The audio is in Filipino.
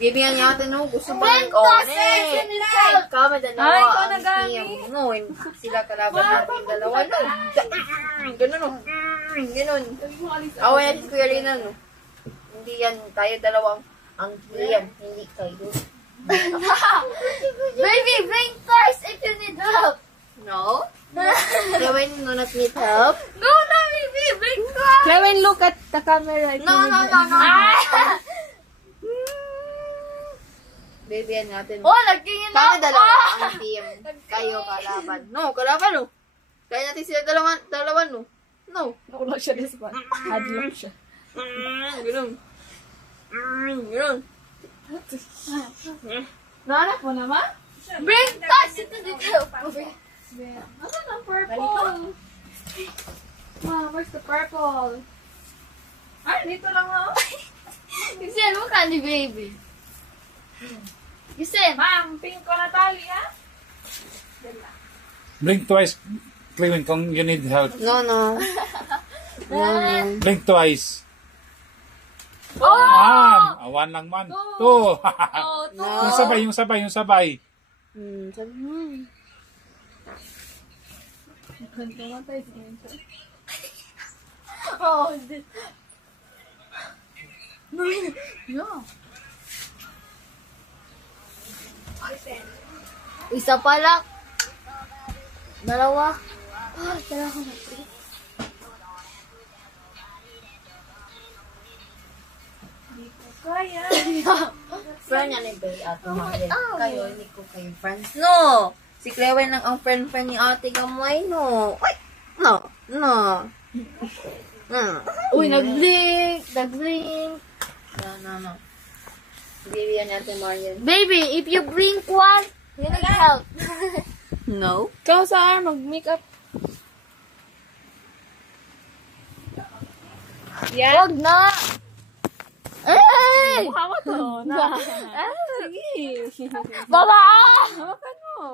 Bibigyan niya natin, no? Gusto mo ng kone. Kami dalawa ang team. No, sila kalaban natin dalawa. No, ganun, no. Ganun. Awa natin si Kuya Rina, no. Hindi yan, tayo dalawang ang team. Hindi kayo. Baby, bring toys if you need help. No? Clewin, do not need help. No, baby, bring toys. Clewin, look at the camera. No. Baby, yan natin. Oh, nagtingin Kami ako. dalawa ang team. Kayo kalaban. No, kalaban, no. Kaya natin sila dalawa, no. No. Nakulog siya this one. Hadlock siya. Ganun. Ganun. Nanak mo naman? Bring toys if you need help. Nasaan ang purple? Ma, where's the purple? Ay, dito lang ako. You said, look at the baby. You said, Ma'am, pink ko na tali, ah. Blink twice, Clewin, kung you need help. No. Blink twice. oh! One lang man. Two. Oh, no. Yung sabay. Sabi mo. Oh, No. isa pa lang. Dalawa. Dalawa na. Kaya. Friend niya ni Bay at kayo, hindi ko kayo friends. No! Si Clewin lang ang friend ni ate Gamay, no. Wait! No. Uy, nag-blink. No. Bibigyan natin Marian. Baby, if you blink one, you need help. No? Ikaw sa mag-makeup. Wag na. Hey! Mukha mo to. Sige. Baba! Hawakan mo.